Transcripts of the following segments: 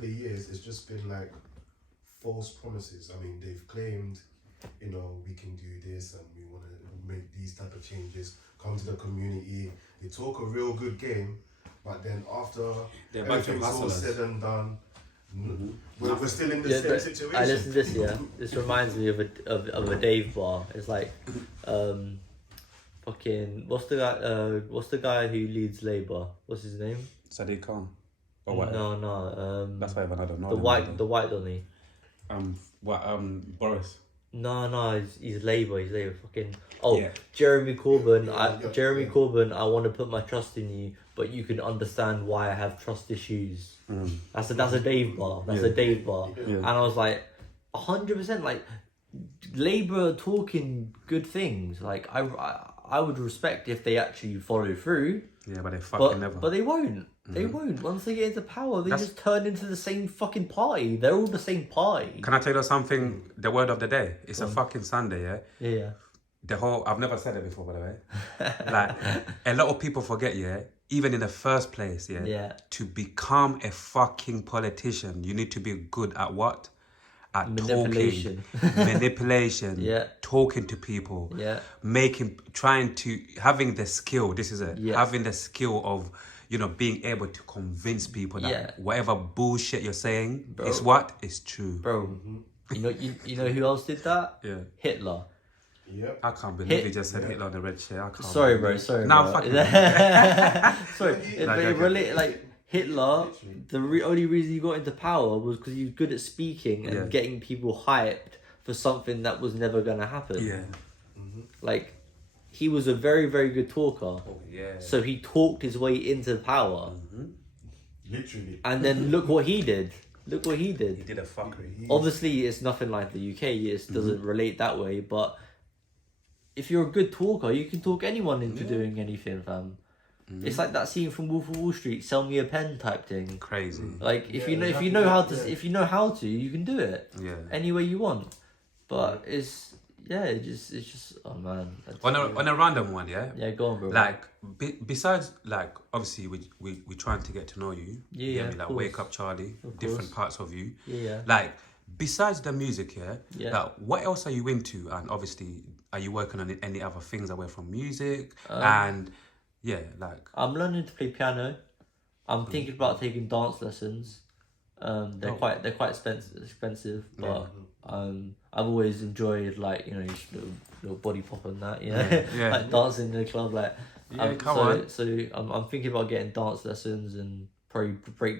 the years, it's just been like false promises. I mean, they've claimed, you know, we can do this and we want to make these type of changes, come to the community. They talk a real good game, but then after everything's all said and done, we're still in the same situation. I listen to this, this reminds me of a Dave bar. It's like, fucking, what's the guy who leads Labour? What's his name? Sadiq Khan. Or what? No. That's why I don't know. The white Donny. Boris. No, he's Labour. Fucking Jeremy Corbyn. Corbyn. I want to put my trust in you, but you can understand why I have trust issues. That's a Dave bar. That's a Dave bar. Yeah. And I was like, 100%. Like, Labour talking good things. Like I would respect if they actually follow through. Yeah, but they fucking never. But they won't. They won't. Once they get into power, they just turn into the same fucking party. They're all the same party. Can I tell you something? The word of the day. It's a fucking Sunday, yeah? Yeah. The whole... I've never said it before, by the way. Like, a lot of people forget, even in the first place, to become a fucking politician, you need to be good at what? At manipulation. Manipulation. Talking to people. Having the skill, this is it. Having the skill of, you know, being able to convince people that whatever bullshit you're saying is what is true. Bro, you know who else did that? Yeah. Hitler. Yep. I can't believe you just said Hitler on the red chair. I can't. Sorry, bro. Sorry. No, bro. fucking. Sorry. Like Hitler, the only reason he got into power was because he was good at speaking and getting people hyped for something that was never gonna happen. Yeah. Like, he was a very, very good talker. Oh, yeah. So he talked his way into power. Literally. And then look what he did. He did He did a fuckery. Obviously, it's nothing like the UK. It doesn't relate that way. But if you're a good talker, you can talk anyone into doing anything, fam. It's like that scene from Wolf of Wall Street, "Sell me a pen" type thing. Crazy. Like if you know how to, you can do it. Yeah. Any way you want. But it's just oh man. On a random one, yeah. Yeah, go on, bro. Like besides, like obviously we trying to get to know you. Yeah. Like Wake Up Charlie, different parts of you. Yeah. Like besides the music, like what else are you into? And obviously, are you working on any other things away from music? And yeah, like I'm learning to play piano. I'm thinking about taking dance lessons. They're quite expensive, but I've always enjoyed, like, you know, just little body pop and that, you know, like dancing in the club, like. So I'm thinking about getting dance lessons and probably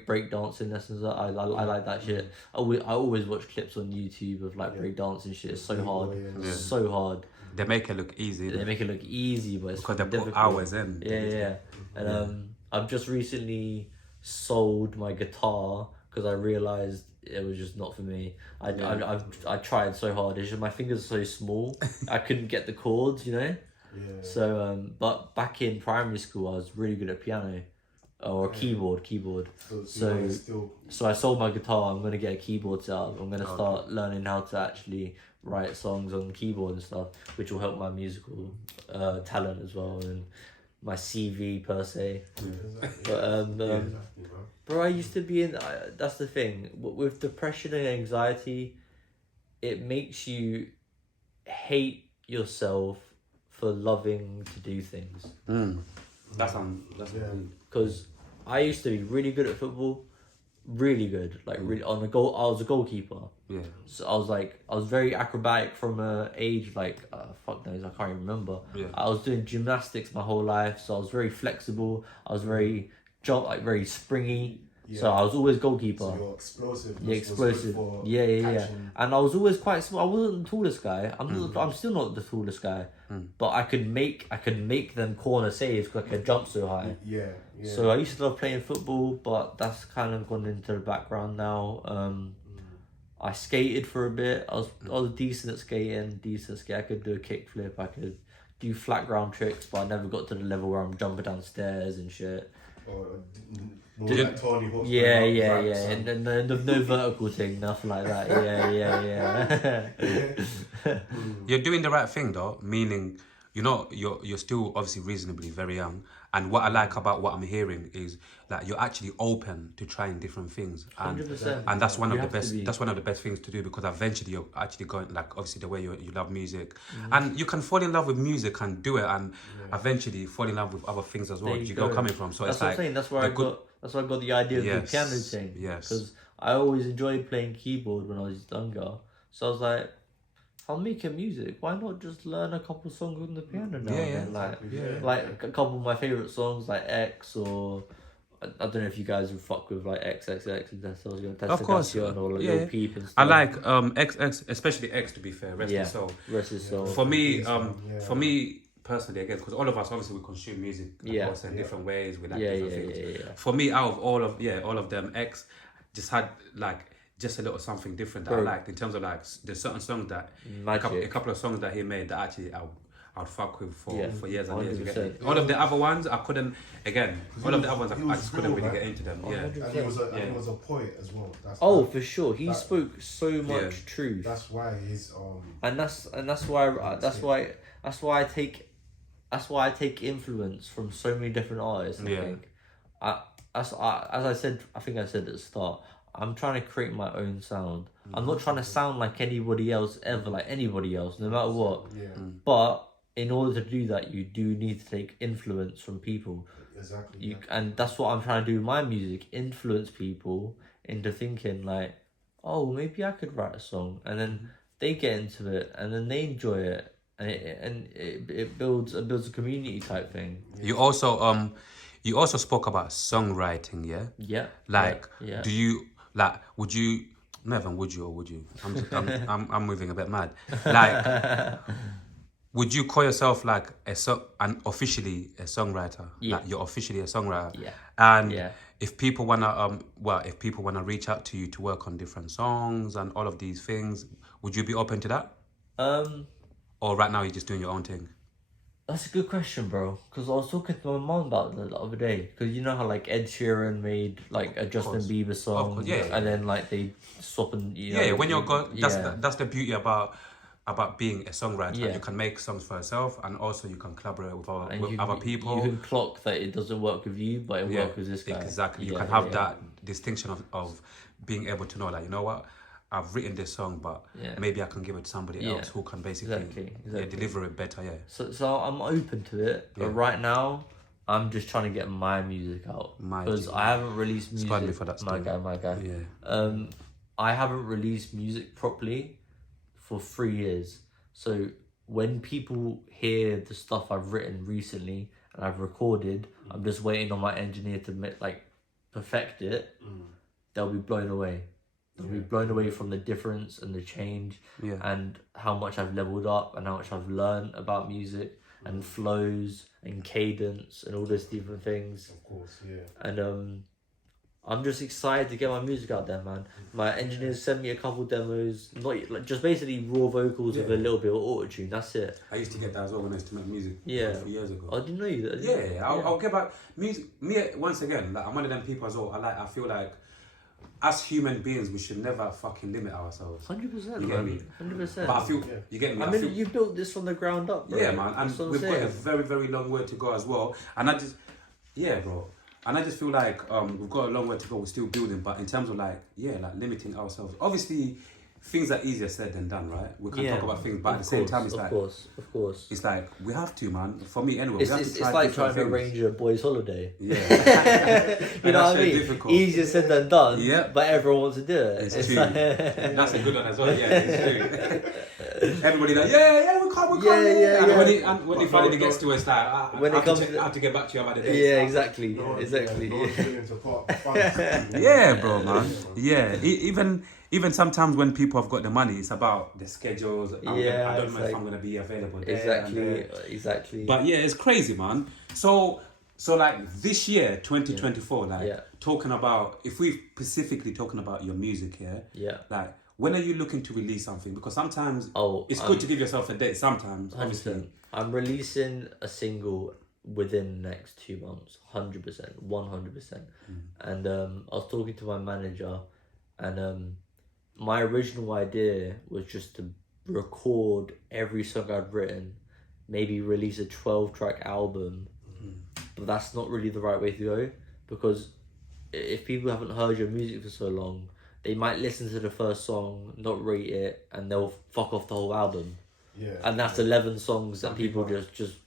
break dancing lessons. I like that shit. I always watch clips on YouTube of like break dancing shit. It's so hard, so hard. They make it look easy. They make it look easy, but it's because they difficult. put hours in. Yeah. And I've just recently sold my guitar because I realised it was just not for me. I tried so hard. It's just my fingers are so small. I couldn't get the chords, you know. Yeah. So but back in primary school, I was really good at piano, or keyboard. So I sold my guitar. I'm gonna get a keyboard set up. I'm gonna start learning how to actually write songs on keyboard and stuff, which will help my musical talent as well and my CV per se. But bro, I used to be in. That's the thing with depression and anxiety. It makes you hate yourself for loving to do things. That's because I used to be really good at football, really good, like really on the goal. I was a goalkeeper. Yeah. So I was very acrobatic from a age like fuck knows, I can't even remember. Yeah. I was doing gymnastics my whole life, so I was very flexible. I was very very springy. Yeah. So I was always goalkeeper. So you're explosive. Yeah, explosive. Yeah. And I was always quite small. I wasn't the tallest guy. I'm still not the tallest guy. But I could make them corner saves because I could jump so high. Yeah. So I used to love playing football, but that's kind of gone into the background now. I skated for a bit. I was decent at skating. I could do a kickflip. I could do flat ground tricks, but I never got to the level where I'm jumping downstairs and shit. Like Tony Hawk. Yeah. And no vertical thing, nothing like that. Yeah. You're doing the right thing though, meaning, you know, you're still obviously reasonably very young, And what I like about what I'm hearing is that you're actually open to trying different things, and 100%. and that's one You of the have to best. be. That's one of the best things to do, because eventually you're actually going, like, obviously the way you love music, and you can fall in love with music and do it, and eventually fall in love with other things as well. There Do you you know go. coming from? So That's it's what like I'm saying. That's where That's where I got the idea of the piano thing. Yes. Because I always enjoyed playing keyboard when I was younger. So I was like, I'm making music. Why not just learn a couple songs on the piano now? And then? Like a couple of my favorite songs, like X, or I don't know if you guys would fuck with like XXX and Of course, or like Lil Peep and stuff. I like XX, especially X, to be fair. Rest his soul. Rest his soul. For me personally, again, because all of us obviously we consume music, of course, in different ways. We like different things. For me, out of all of them, X just had like just a little something different that I liked, in terms of like there's certain songs that a couple of songs that he made that actually I'd fuck with for years and years. You get me? All of the other ones I couldn't. Again, all of the other ones I just couldn't really get into them. Yeah, and he was a poet as well. For sure. He spoke so much truth. That's why his and that's why I take influence from so many different artists. I think. As I said, I think I said at the start, I'm trying to create my own sound. I'm not trying to sound like anybody else ever, like anybody else, no matter what. But in order to do that, you do need to take influence from people. Exactly. And that's what I'm trying to do with my music, influence people into thinking like, oh, maybe I could write a song, and then they get into it, and then they enjoy it, and it builds a community type thing. You also spoke about songwriting, yeah? Yeah. Like, do you like? Would you? Never would you or would you? I'm moving a bit mad. Like, would you call yourself like officially a songwriter? Yeah. Like you're officially a songwriter. Yeah. And if people wanna reach out to you to work on different songs and all of these things, would you be open to that? Or right now you're just doing your own thing? That's a good question, bro. Because I was talking to my mom about that the other day. Because you know how like Ed Sheeran made like a Justin Bieber song, and then like they swap and when you're that's the beauty about being a songwriter. You can make songs for yourself, and also you can collaborate with other people. You can clock that it doesn't work with you, but it works with this guy. Exactly. You can have that distinction of being able to know that, you know what, I've written this song, but maybe I can give it to somebody else who can basically deliver it better. So I'm open to it, but right now I'm just trying to get my music out, because I haven't released music. Pardon me for that. My guy. Yeah. I haven't released music properly for 3 years. So when people hear the stuff I've written recently and I've recorded, I'm just waiting on my engineer to perfect it. They'll be blown away. They'll be blown away from the difference and the change, and how much I've leveled up and how much I've learned about music and flows and cadence and all those different things. Of course, And I'm just excited to get my music out there, man. My engineers sent me a couple demos, just basically raw vocals with a little bit of auto-tune. That's it. I used to get that as well when I used to make music. A few years ago. I didn't know you. I'll get back music. Me, once again, like, I'm one of them people as well. I feel like, as human beings, we should never fucking limit ourselves. 100%, you get me? 100%. But I feel you get me. I mean, you built this from the ground up, bro. Yeah, man, and we've got a very, very long way to go as well. And I just, bro. And I just feel like we've got a long way to go. We're still building, but in terms of like limiting ourselves. Obviously, things are easier said than done, right? We can talk about things, but at the same time, it's like, of course, it's like we have to, man. For me, anyway, it's like trying to arrange a boys' holiday. Yeah, you know what I mean? Difficult. Easier said than done. Yeah, but everyone wants to do it. It's true. That's a good one as well. Yeah, it's true. Everybody like, we can't. And when it finally gets to us, like, I have to get back to you about the day. Yeah, exactly. Yeah, bro, man. Yeah, even sometimes when people have got the money, it's about the schedules. I don't know if I'm gonna be available there. Exactly. But yeah, it's crazy, man. So like this year, 2024, talking about, if we specifically talking about your music here, like, when are you looking to release something? Because sometimes it's good to give yourself a date. Sometimes, obviously, I'm releasing a single within the next 2 months, 100%. And I was talking to my manager, and my original idea was just to record every song I'd written, maybe release a 12-track album, but that's not really the right way to go, because if people haven't heard your music for so long, they might listen to the first song, not rate it, and they'll fuck off the whole album. Yeah. And that's 11 songs that people just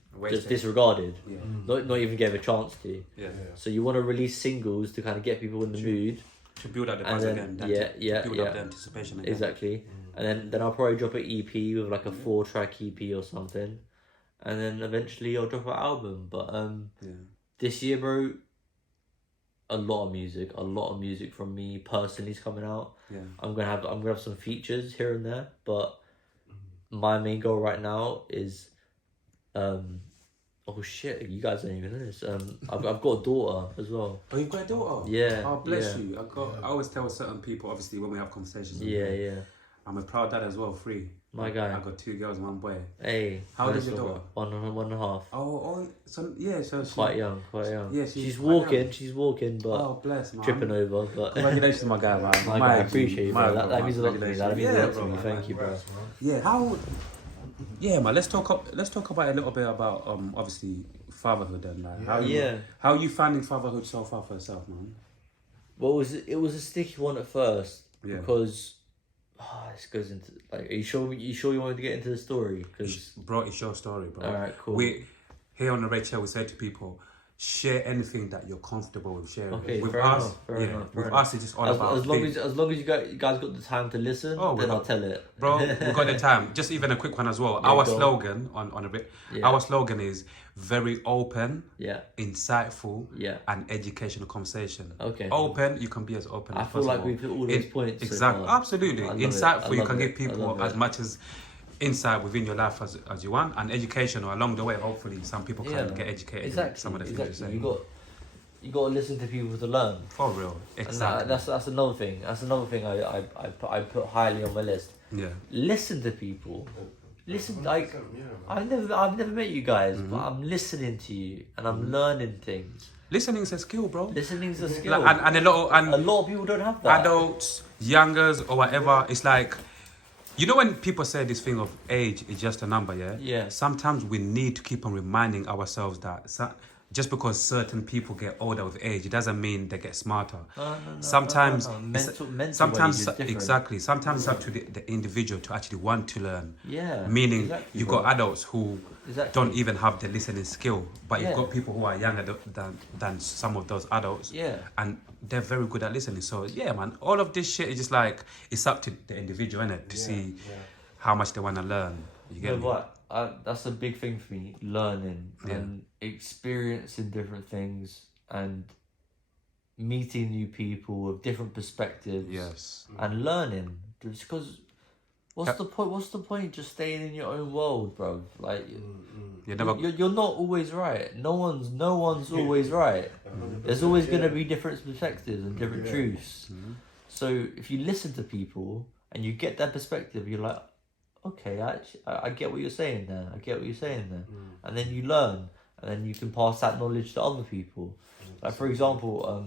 disregarded. Yeah. Not even gave a chance to. Yeah. So you want to release singles to kind of get people in the mood. To build up the buzz again. To build up the anticipation again. Exactly. And then I'll probably drop an EP with like a 4-track EP or something. And then eventually I'll drop an album. But this year, bro, a lot of music from me personally is coming out. Yeah. I'm gonna have some features here and there, but my main goal right now is oh shit, you guys don't even know this. I've got a daughter as well. Oh, you've got a daughter? Yeah. Oh, bless you. I always tell certain people, obviously, when we have conversations. Yeah. I'm a proud dad as well, 3. My guy. I got 2 girls, 1 boy. Hey. How old is your daughter? 1.5. Oh, so she, Quite young. Yeah, she's quite walking, but oh, bless, man. tripping over. But congratulations, my guy, man. my guy, I appreciate you, bro. That means a lot to me. That means a lot to me. bro, Thank you, bro. Yeah, yeah, man. Let's talk about a little bit about obviously fatherhood and like how are you finding fatherhood so far for yourself, man? Well, it was a sticky one at first because this goes into like. Are you sure you wanted to get into the story? Because bro, it's your story, bro. All right, cool. We here on the Red Chair, we say to people, share anything that you're comfortable with sharing. Okay, with fair us, enough. with us, it's just all about as long as you guys got the time to listen, then I'll tell it. Bro, we got the time. Just even a quick one as well. Our slogan on a bit. Our slogan is very open, insightful, and educational conversation. Okay. Open, you can be as open. I feel like we've hit all those points. Exactly, absolutely. Insightful, you can give people as much as insight within your life as you want, and educational along the way. Hopefully, some people can get educated. Exactly. Some of the things you say. You got to listen to people to learn. For real, exactly. And that's another thing. That's another thing I put highly on my list. Yeah. Listen to people. Listen, like I've never met you guys, but I'm listening to you and I'm learning things. Listening's a skill, bro. Listening's a skill, like, and a lot of people don't have that. Adults, youngers, or whatever. It's like, you know, when people say this thing of age is just a number, yeah. Sometimes we need to keep on reminding ourselves that just because certain people get older with age, it doesn't mean they get smarter. Sometimes, sometimes exactly. Sometimes it's up to the individual to actually want to learn. Yeah. Meaning, you've got adults who don't even have the listening skill, but you've got people who are younger than some of those adults. Yeah. And they're very good at listening. So yeah, man, all of this shit is just like, it's up to the individual, innit, to see how much they want to learn. You get me? What? That's a big thing for me, learning and experiencing different things and meeting new people with different perspectives. Yes. And learning. Just because what's the point just staying in your own world, bro? Like you're not always right. No one's always right. There's always gonna be different perspectives and different truths. So if you listen to people and you get that perspective, you're like, okay, I get what you're saying there. And then you learn, and then you can pass that knowledge to other people. Like for example,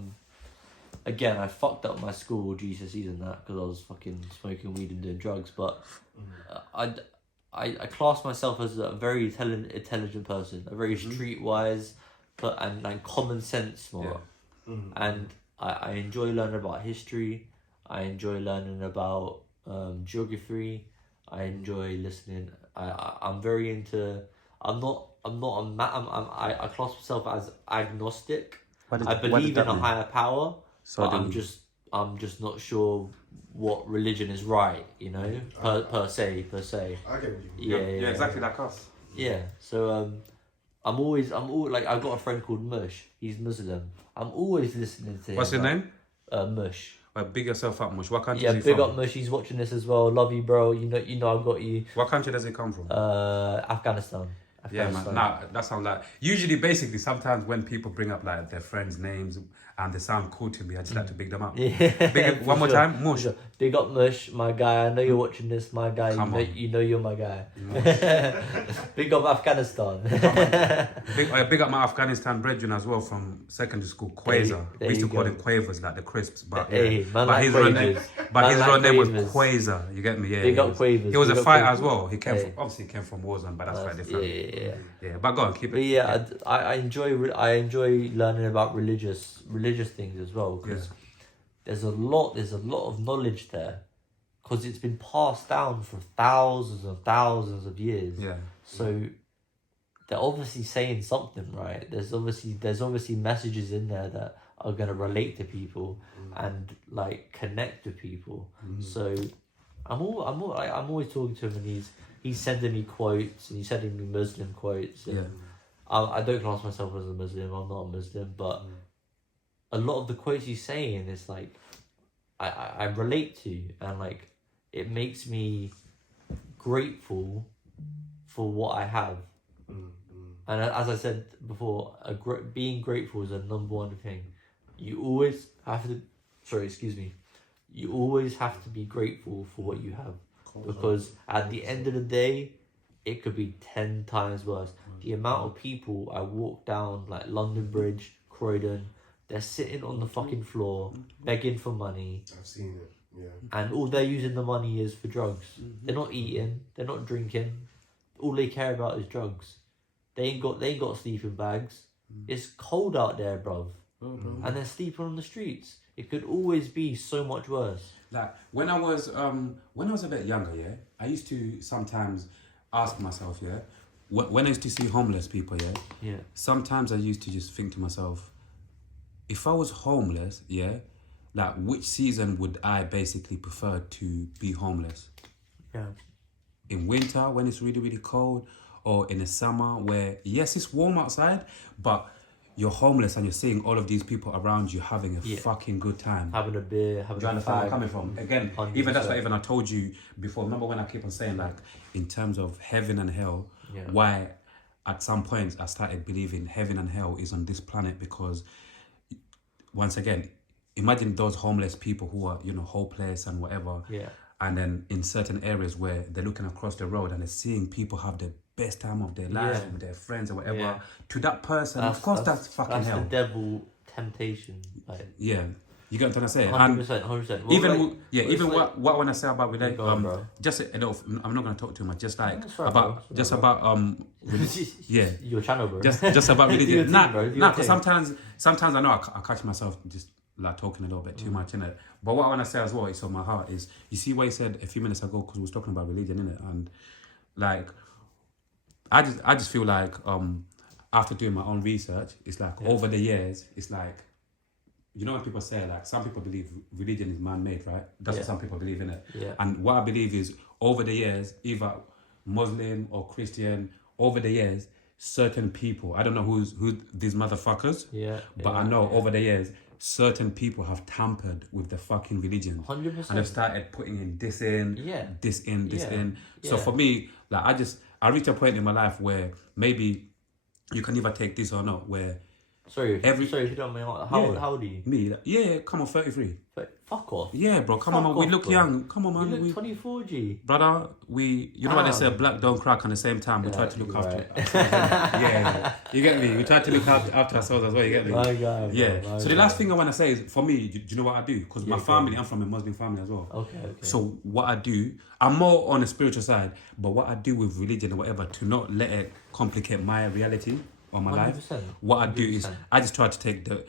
again, I fucked up my school GCSEs and that because I was fucking smoking weed and doing drugs. But I class myself as a very intelligent person, a very streetwise, and common sense smart. And I enjoy learning about history. I enjoy learning about geography. I enjoy listening. I'm very into. I class myself as agnostic. I believe in a higher power, but I'm just not sure what religion is right. You know, per se. I get what you mean. Yeah, exactly like us. Yeah. So I'm always like, I've got a friend called Mush. He's Muslim. I'm always listening to him. What's your name? Mush. Big yourself up, Mush. What country is he big from? Up Mush. He's watching this as well. Love you, bro. You know I've got you. What country does he come from? Afghanistan. Yeah, man. Nah, that sounds like, usually, basically, sometimes when people bring up like their friends' names and they sound cool to me, I just like to big them up. Yeah. One more time, Mush. Sure. Big up Mush, my guy. I know you're watching this, my guy. You know you're my guy. Big up Afghanistan. Big up my Afghanistan brethren as well from secondary school, Quasar. We used to call them Quavers, like the crisps. But hey, man, but like he's But his like real name was Quavers. Quasar. You get me? Yeah. Big up Quavers. He was Big a up fighter Quavers. as well. He came Hey. from, obviously he came from Warzone, but that's quite Yeah, different. yeah. Yeah, but go on, keep it. But yeah, I enjoy learning about religious things as well, because there's a lot of knowledge there, because it's been passed down for thousands and thousands of years. Yeah. So they're obviously saying something, right? There's obviously messages in there that are gonna relate to people and like connect with people. So I'm always talking to him, and he's sending me quotes, and he's sending me Muslim quotes. And I don't class myself as a Muslim. I'm not a Muslim, but a lot of the quotes he's saying is like I relate to, and like it makes me grateful for what I have. And as I said before, being grateful is a number one thing. You always have to. Sorry, excuse me. You always have to be grateful for what you have, because at the end of the day, it could be 10 times worse. The amount of people I walk down like London Bridge, Croydon, they're sitting on the fucking floor begging for money. I've seen it. Yeah. And all they're using the money is for drugs. They're not eating. They're not drinking. All they care about is drugs. They ain't got sleeping bags. It's cold out there, bruv. And they're sleeping on the streets. It could always be so much worse. Like when I was a bit younger, yeah, I used to sometimes ask myself, yeah, when I used to see homeless people, yeah, sometimes I used to just think to myself, if I was homeless, yeah, like which season would I basically prefer to be homeless? Yeah. In winter when it's really, really cold, or in the summer where, yes, it's warm outside, but you're homeless and you're seeing all of these people around you having a fucking good time. Having a beer, having Do you a understand where I'm fag. coming from? Again, 100%. even that's what even I told you before. Remember when I keep on saying, like, in terms of heaven and hell, why at some points I started believing heaven and hell is on this planet, because once again, imagine those homeless people who are, you know, hopeless and whatever. Yeah. And then in certain areas where they're looking across the road and they're seeing people have the best time of their lives with their friends or whatever. Yeah. To that person, of course, that's fucking hell. That's the devil temptation. Like, yeah. You get what I'm saying? 100%. Well, even like, even like, what I want to say about bro. just a little, I'm not going to talk too much. Just like right, about bro. about yeah. Your channel, bro. Just about religion. Because sometimes I know I catch myself just like talking a little bit too much in it. But what I want to say as well, it's on my heart, is you see what you said a few minutes ago, because we was talking about religion, innit? And like I just feel like after doing my own research, it's like over the years, it's like, you know when people say, like, some people believe religion is man-made, right? That's what some people believe in it. Yeah. And what I believe is, over the years, either Muslim or Christian, over the years, certain people, I don't know who these motherfuckers, but I know over the years, certain people have tampered with the fucking religion. 100%. And they've started putting in this in, this in. So for me, like, I reached a point in my life where maybe you can either take this or not, where Sorry, if you don't mind, how old are you? Me? Yeah, come on, 33. Fuck off. Yeah, bro, come on, man. We look young. Come on, man. You look 24, G. Brother, you know what they say, black don't crack on the same time. We try to look after yeah, you get me? We try to look after ourselves as well, you get me? My God. Yeah. So the last thing I want to say is, for me, do you know what I do? Because my family, I'm from a Muslim family as well. Okay. So what I do, I'm more on the spiritual side, but what I do with religion or whatever, to not let it complicate my reality or my 100%. life, what I do is I just try to take the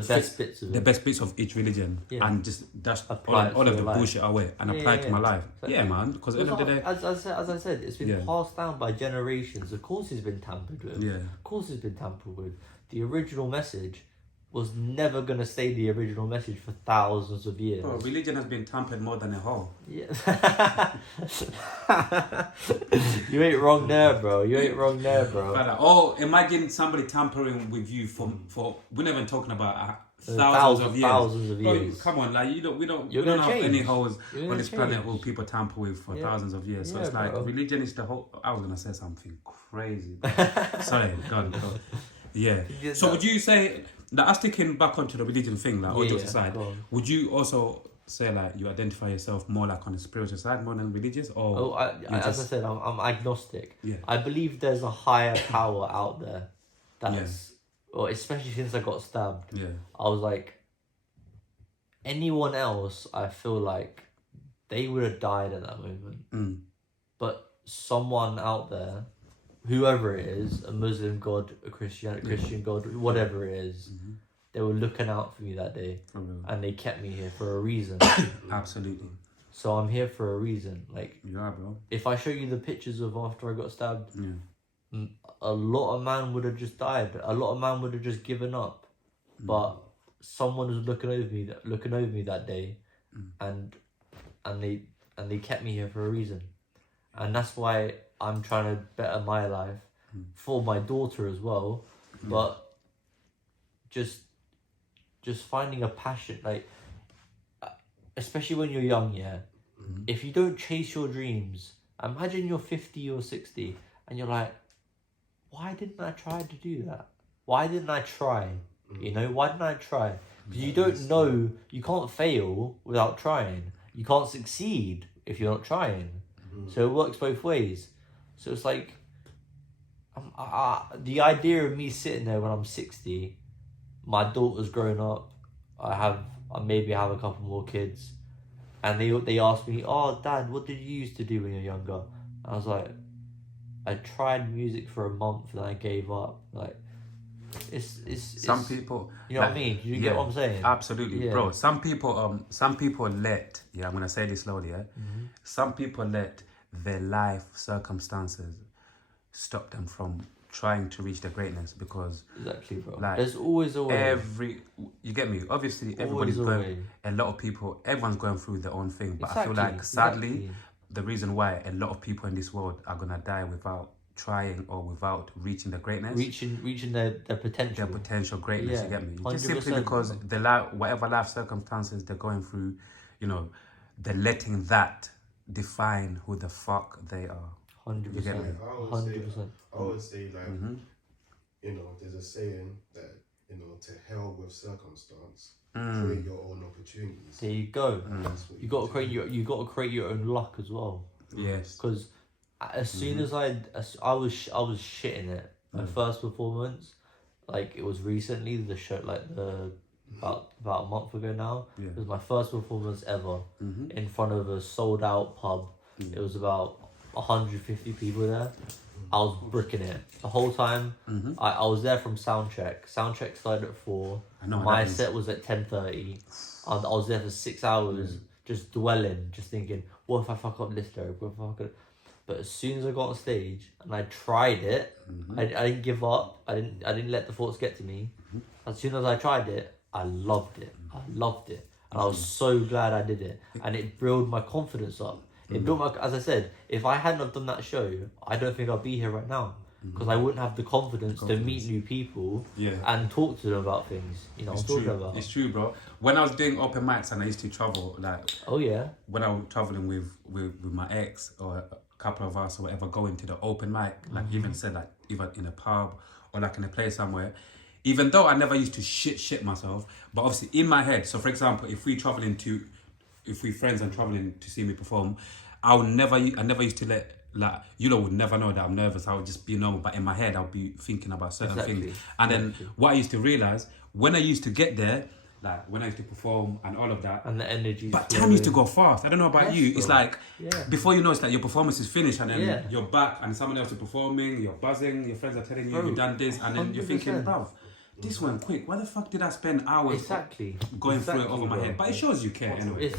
best bits of it. The best bits of each religion and just dash all of the bullshit away and apply it to my life. Yeah, man. Because at the end of the day, as I said, it's been passed down by generations. Of course, it's been tampered with. Yeah. Of course, it's been tampered with. The original message was never gonna stay the original message for thousands of years. Bro, religion has been tampered more than a whole. Yeah. You ain't wrong there, bro. Imagine somebody tampering with you for we're not even talking about thousands of years. Bro, come on, like we don't have any holes on this planet who people tamper with for thousands of years. So it's like, bro, religion is the whole. I was gonna say something crazy. Sorry, God. Yeah. So would you say that, us sticking back onto the religion thing, like all jokes aside, would you also say like you identify yourself more like on the spiritual side more than religious, or as I said, I'm agnostic. Yeah. I believe there's a higher power out there that's, or especially since I got stabbed. Yeah. I was like, anyone else, I feel like they would have died at that moment. But someone out there, whoever it is, a Muslim god, a Christian god, whatever it is, they were looking out for me that day, and they kept me here for a reason. Absolutely. So I'm here for a reason. Like, yeah, bro. If I show you the pictures of after I got stabbed, a lot of man would have just died. A lot of man would have just given up. But someone was looking over me that day, and they kept me here for a reason, and that's why I'm trying to better my life for my daughter as well. But just finding a passion, like, especially when you're young, if you don't chase your dreams, imagine you're 50 or 60 and you're like, why didn't I try to do that? Why didn't I try? You know, why didn't I try? Because you don't know, you can't fail without trying. You can't succeed if you're not trying. So it works both ways. So it's like, the idea of me sitting there when I'm 60, my daughter's grown up, I maybe have a couple more kids, and they asked me, oh, Dad, what did you used to do when you were younger? And I was like, I tried music for a month and I gave up. Like, it's some people, you know what I mean? You get what I'm saying? Absolutely, bro. Some people let, I'm gonna say this slowly, some people let their life circumstances stop them from trying to reach their greatness, because exactly, bro. Like, there's always a way. You get me? Obviously, everybody's going. A lot of people, everyone's going through their own thing. But I feel like, sadly, the reason why a lot of people in this world are gonna die without trying or without reaching their greatness, reaching their potential, greatness. You get me? Just 100%, simply because whatever life circumstances they're going through, you know, they're letting that define who the fuck they are. 100%. You get me? 100%. I would say, like, you know, there's a saying that, you know, to hell with circumstance, create your own opportunities. There you go. You got to create your own luck as well. Yes. Because as soon as I was shitting it. My first performance, like, it was recently, the show, like, about a month ago now. It was my first performance ever in front of a sold out pub. It was about 150 people there. I was bricking it the whole time. I was there from soundcheck. Soundcheck started at 4. My set was at 10:30. I was there for 6 hours, just dwelling, just thinking, what if I fuck up this lyric? What if I fuck up? But as soon as I got on stage and I tried it, I didn't give up. I didn't let the thoughts get to me. As soon as I tried it, I loved it. And I was so glad I did it. And it built my confidence up. It built my, as I said, if I hadn't have done that show, I don't think I'd be here right now. Because I wouldn't have the confidence to meet new people and talk to them about things. You know, It's true, bro. When I was doing open mics and I used to travel, like, when I was traveling with my ex or a couple of us or whatever, going to the open mic, like, even said, like, even in a pub or like in a place somewhere, even though I never used to shit myself, but obviously in my head. So for example, if we friends and traveling to see me perform, I never used to let, like, you know, would never know that I'm nervous. I would just be normal, but in my head I'll be thinking about certain things. And then what I used to realize, when I used to get there, like when I used to perform and all of that, and the energy, but time used to go fast. I don't know about you. It's like before you know, it's like your performance is finished, and then you're back, and someone else is performing. You're buzzing. Your friends are telling you you've done this, and then you're thinking, bruv, this went quick. Why the fuck did I spend hours going through it over my head? But it shows you care anyway.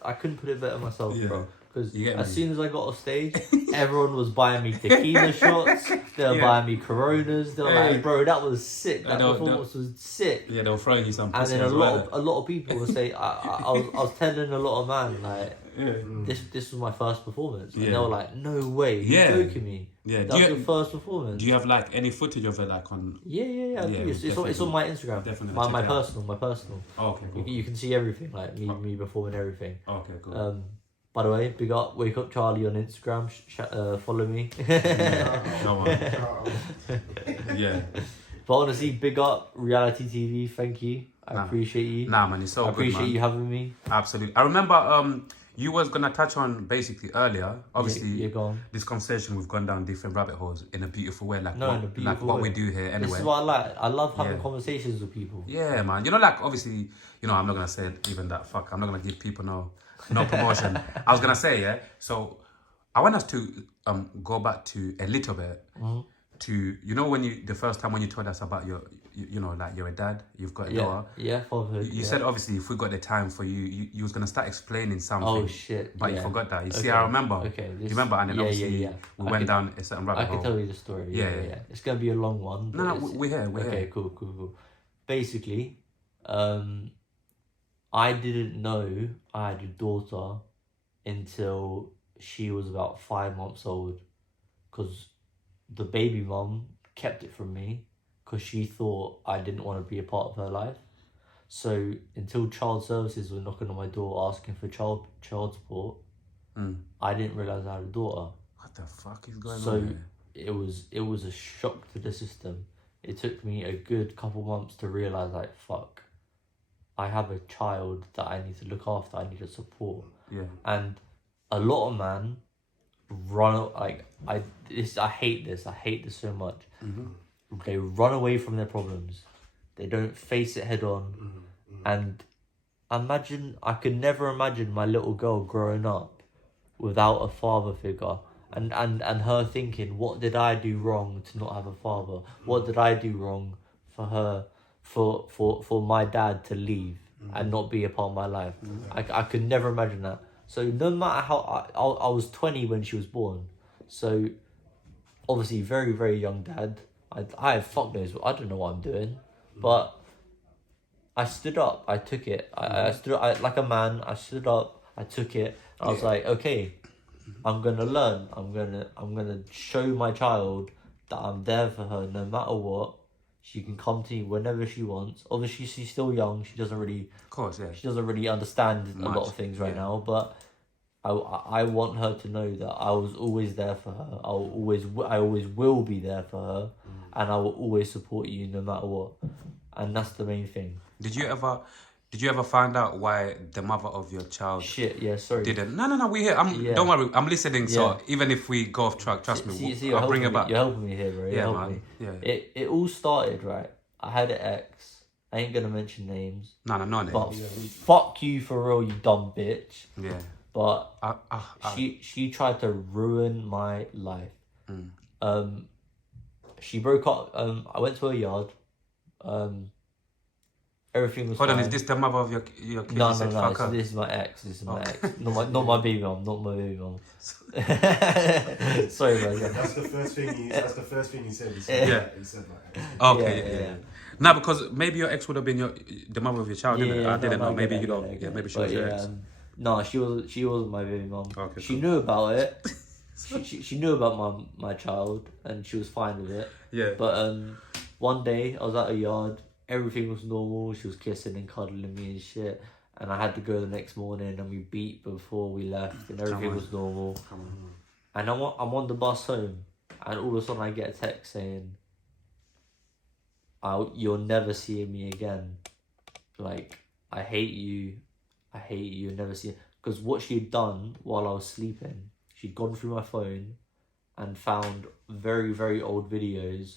I couldn't put it better myself, bro. Because as soon as I got off stage, everyone was buying me tequila shots. They were buying me Coronas. They were like, bro, that was sick. That performance was sick. Yeah, they were throwing you some. And then a lot of people would say, I was telling a lot of man, like, this was my first performance. And they were like, no way, you're joking me. Yeah, that was your first performance. Do you have like any footage of it, like on? Yeah. It's on my Instagram. Definitely. My personal. Oh, okay, cool. You can see everything, like me performing everything. Okay, cool. By the way, big up WakeUpCharlie on Instagram. Follow me. Yeah. But honestly, big up Reality TV. Thank you. I appreciate you. Nah, man, it's so good, man. I appreciate you having me. Absolutely. I remember You was gonna touch on basically earlier. Obviously, you're gone. This conversation we've gone down different rabbit holes in a beautiful way, like No, in a beautiful what way. we do here. Anyway, This is what I like. I love having conversations with people. Yeah, man. You know, like obviously, you know, I'm not gonna say even that. Fuck, I'm not gonna give people no promotion. I was gonna say, yeah. So I want us to go back to a little bit to, you know, when the first time when you told us about you know, like you're a dad, you've got a daughter. Yeah, fatherhood. You said obviously if we got the time for you was gonna start explaining something. Oh shit! But you forgot that. You see, I remember. Okay. You remember, and then obviously we went down a certain rabbit hole. I can tell you the story. Yeah. It's gonna be a long one. No, we're here. We're here. Okay, cool. Basically, I didn't know I had a daughter until she was about 5 months old, because the baby mum kept it from me because she thought I didn't want to be a part of her life. So until child services were knocking on my door asking for child support, I didn't realise I had a daughter. What the fuck is going on? So it was a shock to the system. It took me a good couple months to realise, like, fuck, I have a child that I need to look after. I need to support. Yeah. And a lot of man run, like, I hate this. I hate this so much. They run away from their problems. They don't face it head on. And I could never imagine my little girl growing up without a father figure. And her thinking, what did I do wrong to not have a father? What did I do wrong for her, for my dad to leave and not be a part of my life? I could never imagine that. So no matter how, I was 20 when she was born. So obviously very, very young dad. I fuck knows, I don't know what I'm doing. But I stood up, I took it. I stood up, like a man, I stood up, I took it. I was like, okay, I'm gonna learn. I'm gonna show my child that I'm there for her no matter what. She can come to me whenever she wants. Obviously, she's still young. She doesn't really, of course, yeah. She doesn't really understand a lot of things right now. But I want her to know that I was always there for her. I always will be there for her, and I will always support you no matter what. And that's the main thing. Did you ever find out why the mother of your child sorry. didn't? No, we here. Don't worry, I'm listening. So even if we go off track, trust me, I'll bring it back. You're helping me here, bro. Yeah, man. Yeah. It all started, right? I had an ex. I ain't gonna mention names. No names. But fuck you for real, you dumb bitch. Yeah. But she tried to ruin my life. She broke up. I went to her yard. Everything was Hold fine. on, is this the mother of your kid? No. So this is my ex. Not my baby mom. Not my baby mom. Sorry, man. That's the first thing he said. He said like. Okay. Yeah. No, because maybe your ex would have been the mother of your child, didn't it? I didn't know. Maybe you don't. Yeah, maybe she was your ex. No, she wasn't my baby mom. Okay, she knew about it. she knew about my child, and she was fine with it. Yeah. But one day I was at her yard. Everything was normal. She was kissing and cuddling me and shit. And I had to go the next morning, and we beat before we left, and everything was normal. And I'm on the bus home, and all of a sudden I get a text saying, "You're never seeing me again. Like, I hate you. I hate you. You'll never see." Because what she had done while I was sleeping, she'd gone through my phone and found very, very old videos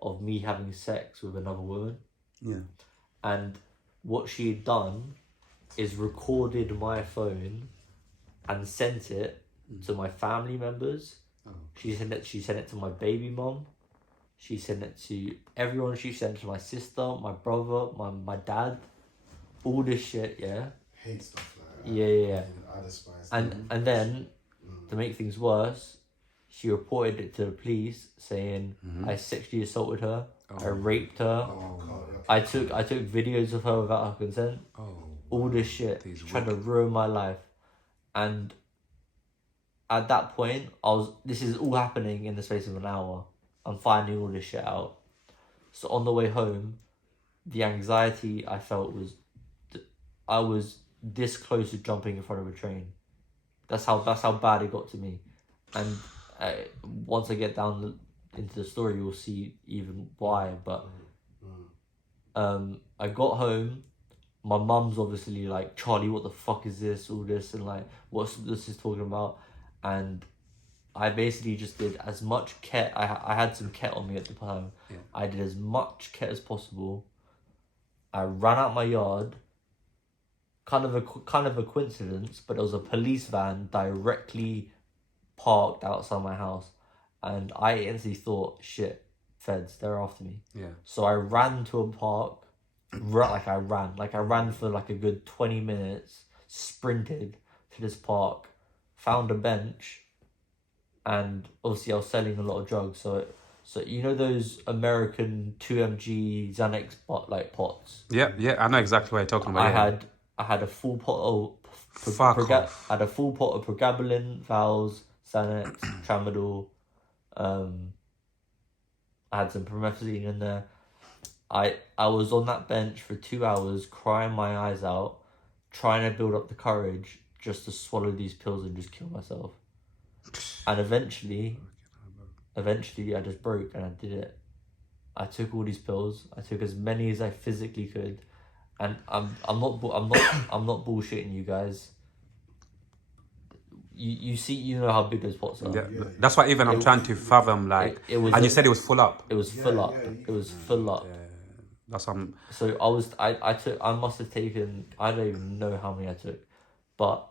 of me having sex with another woman. Yeah. And what she had done is recorded my phone and sent it to my family members. She sent it to my baby mom. She sent it to everyone. She sent it to my sister, my brother, my dad. All this shit, yeah. Hate stuff like that. Yeah. I despise and then, to make things worse, she reported it to the police, saying I sexually assaulted her, I raped her, I took videos of her without her consent. All this shit. She tried to ruin my life. And at that point, this is all happening in the space of an hour. I'm finding all this shit out. So on the way home, the anxiety I felt was, I was this close to jumping in front of a train. That's how bad it got to me. And once I get down into the story, you'll see even why. But I got home, my mum's obviously like, Charlie, what the fuck is this? All this and like, what's this is talking about? And I basically just did as much ket. I had some ket on me at the time. Yeah. I did as much ket as possible. I ran out my yard. Kind of a coincidence, but there was a police van directly parked outside my house, and I instantly thought, shit, feds, they're after me. Yeah. So I ran to a park. I ran for like a good 20 minutes, sprinted to this park, found a bench, and obviously I was selling a lot of drugs. So you know those American 2mg Xanax pots? Yeah, I know exactly what you're talking about. I had a full pot of Fuck I had a full pot of pregabalin, Vals, Xanax, Tramadol. I had some promethazine in there. I was on that bench for 2 hours, crying my eyes out, trying to build up the courage just to swallow these pills and just kill myself. And eventually I just broke and I did it. I took all these pills. I took as many as I physically could, and I'm not bullshitting you guys. You see, you know how big those pots are. Yeah. That's why even I'm trying to fathom like. You said it was full up. It was full up. It was full up. Yeah. That's So I must have taken, I don't even know how many I took, but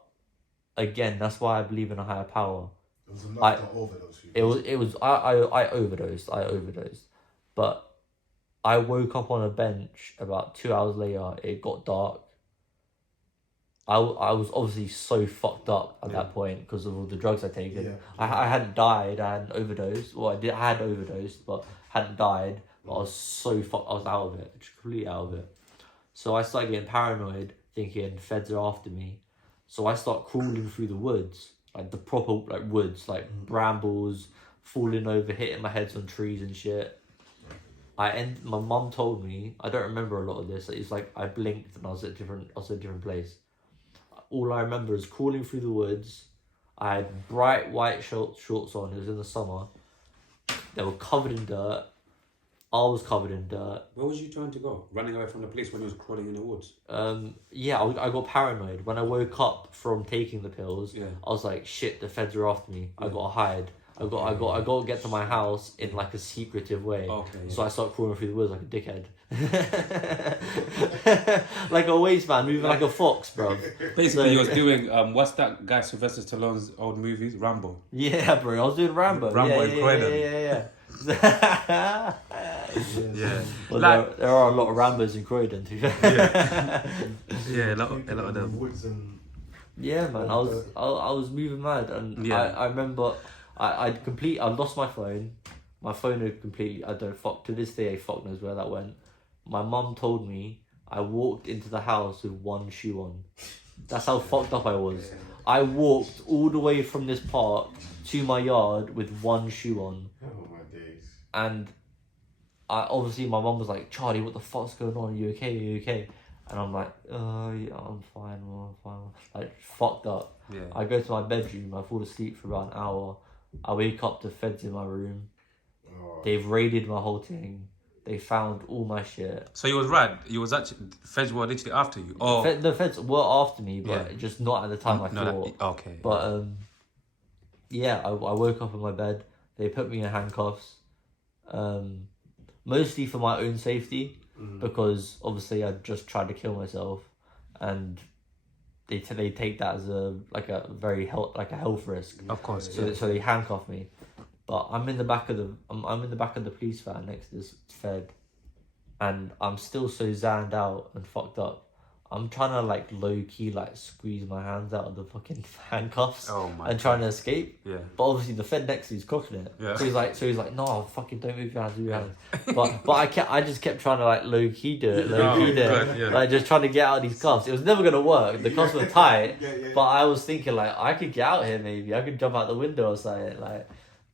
again, that's why I believe in a higher power. It was enough to overdose you. I overdosed, but I woke up on a bench about 2 hours later. It got dark. I was obviously so fucked up at that point because of all the drugs I'd taken. Yeah. I hadn't died. I hadn't overdosed. Well, I had overdosed, but hadn't died. But I was so fucked. I was out of it, just completely out of it. So I started getting paranoid, thinking feds are after me. So I start crawling through the woods, like the proper woods, like brambles, falling over, hitting my heads on trees and shit. My mum told me, I don't remember a lot of this. It's like I blinked and I was at a different place. All I remember is crawling through the woods. I had bright white shorts on. It was in the summer. They were covered in dirt. I was covered in dirt. Where was you trying to go? Running away from the police when you was crawling in the woods? Yeah, I got paranoid. When I woke up from taking the pills, I was like, shit, the feds are after me. I gotta hide. I got to get to my house in like a secretive way. Okay. Yeah. So I started crawling through the woods like a dickhead. Like a waste man, moving like a fox, bro. Basically, you was doing, what's that guy Sylvester Stallone's old movies? Rambo. Yeah, bro, I was doing Rambo. Rambo in Croydon. Yeah. Yeah. Well, there are a lot of Rambos in Croydon too. Yeah, a lot of them. Woods and yeah, man, I was moving mad, and I remember I lost my phone. My phone had completely, to this day, fuck knows where that went. My mum told me I walked into the house with one shoe on. That's how fucked up I was. I walked all the way from this park to my yard with one shoe on. oh my days. And obviously my mum was like, Charlie, what the fuck's going on? Are you okay? And I'm like, yeah, I'm fine, Mum, I'm fine. Like, fucked up. Yeah. I go to my bedroom, I fall asleep for about an hour. I wake up to feds in my room. Oh. They've raided my whole thing. They found all my shit. So you was right. You was actually, feds were literally after you. Oh. The feds were after me, but just not at the time I thought. Okay. But I woke up in my bed. They put me in handcuffs. Mostly for my own safety, because obviously I just tried to kill myself, and they take that as a health risk. Of course. So they handcuff me, but I'm in the back of the police van next to this fed, and I'm still so zanned out and fucked up. I'm trying to low key squeeze my hands out of the fucking handcuffs trying to escape. Yeah. But obviously the fed next to he's cooking it. Yeah. So he's like, no, fucking don't move your hands, But I just kept trying to low key do it, just trying to get out of these cuffs. It was never gonna work. The cuffs were tight. But I was thinking I could get out here maybe. I could jump out the window or something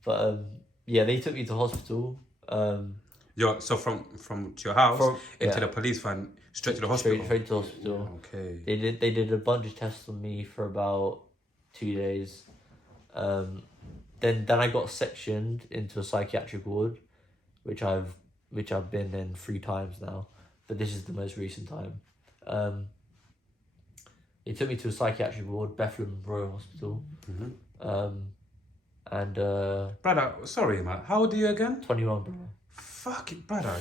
But they took me to hospital. So from your house into the police van. Straight to the hospital? Straight to the hospital. Okay. They did a bunch of tests on me for about 2 days. Then I got sectioned into a psychiatric ward, which I've been in 3 times now, but this is the most recent time. They took me to a psychiatric ward, Bethlem Royal Hospital. And brother, sorry, man. How old are you again? 21, bro. Fuck it, brother.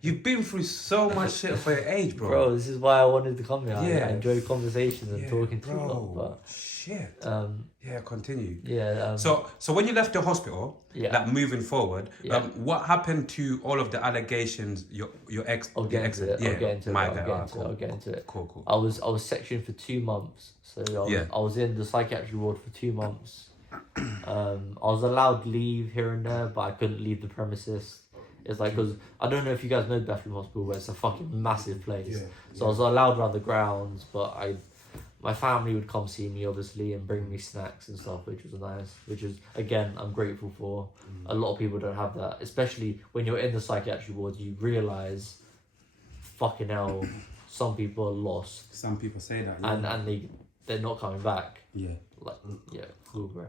You've been through so much shit for your age, bro. Bro, this is why I wanted to come here. Yeah. I enjoy conversations and talking to bro. people. But shit. yeah, continue. Yeah. So when you left the hospital, like moving forward, what happened to all of the allegations? Your ex. I'll get into it. I'll get into it. Cool. I was sectioned for 2 months, so I was in the psychiatric ward for 2 months. I was allowed leave here and there, but I couldn't leave the premises. It's like, because I don't know if you guys know Bethlem Hospital, where it's a fucking massive place. So I was allowed around the grounds, but my family would come see me, obviously, and bring me snacks and stuff, which was nice. Which is, again, I'm grateful for. A lot of people don't have that, especially when you're in the psychiatric ward. You realise, fucking hell, some people are lost. Some people say that, and they're not coming back. Yeah. Like, cool, bro.